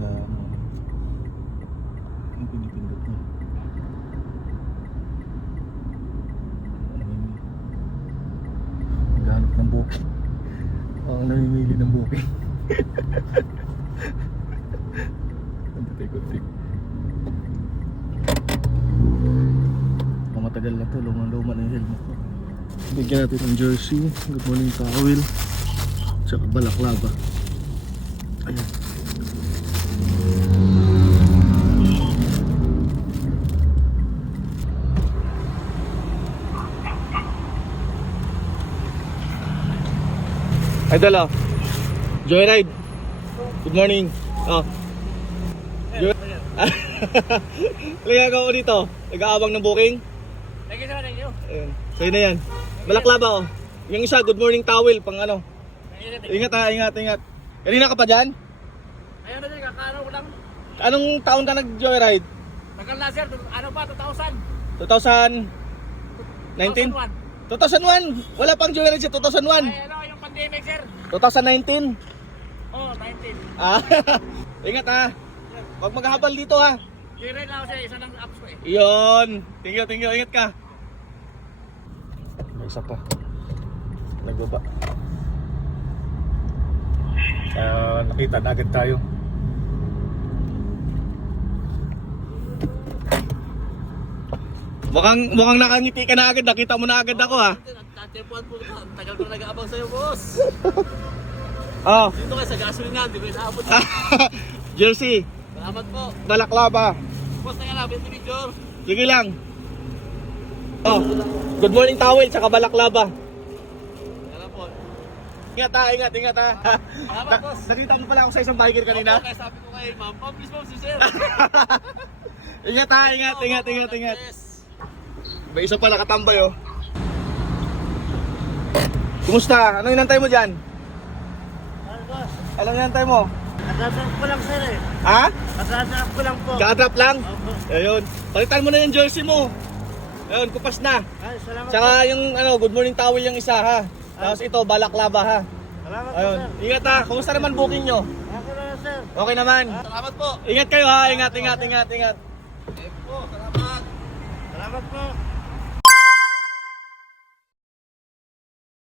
reklamo. Ang pinipindot mo. Naghanap ng booking. Ang namimili ng booking. Konti-konti. Matagal na to, lumang-luma na yung helmet ko. Bigyan natin ng jersey, good morning towel, tsaka balaklava. Ayan. Idol, oh. Joyride. Good morning. Oh. Ligaw ako dito. Nag-aabang ng booking. Thank you sir, thank you. Ayun. Sa'yo na yan. Balaklava, oh. Yung isa, good morning towel, pang ano. Ingat ha, ingat. Kanina ka pa dyan? Ayun na din, kakaano ko lang. Anong taon ka nag-joyride? Tagal na sir, ano pa, 2000? 2019? 2001. 2001? Wala pang joyride siya, 2001. Ay, ano, yung pandemic sir. 2019? Oh, 19. Ah, ingat ha. Huwag maghabal dito ha. Joyride lang ako siya, isa ng apps ko eh. Iyon. Tingyo, ingat ka. May isa pa. Nagbaba. Nakita na agad tayo. Mukhang nakangiti ka na agad. Nakita mo na agad ako ha. Tatempuan po ka, tagal ko nag-aabang sa'yo boss. Oh. Dito kayo sa gasoline nga, di ba inaabot? Jersey. Salamat po. Balaklava. Boss na nga lang, picture. Sige lang. Oh. Good morning towel tsaka balaklava. Salamat po. Ingat ha. Salamat boss. Nakita mo pala ako sa isang biker kanina. Opo, kaya sabi ko kay ma'am, please ma'am si sir. Ingat ha. Yes. May isa pala katambay oh. Kumusta? Anong inantay mo dyan? Ano boss? Anong inantay mo? Nagdadrop ko lang sir eh. Ha? Nagdadrop ko lang po. Ka-drop lang? Opo. Ayun. Palitan mo na yung jersey mo. Ayun, kupas na. Ay, salamat Tsaka po. yung good morning towel yung isa ha. Tapos ito, balaklava ha. Salamat po Ayun. sir. Ingat ha. Kumusta naman booking nyo? Ako na sir. Okay naman. Salamat po. Ingat kayo ha. Ingat. Eh po, salamat. Salamat po.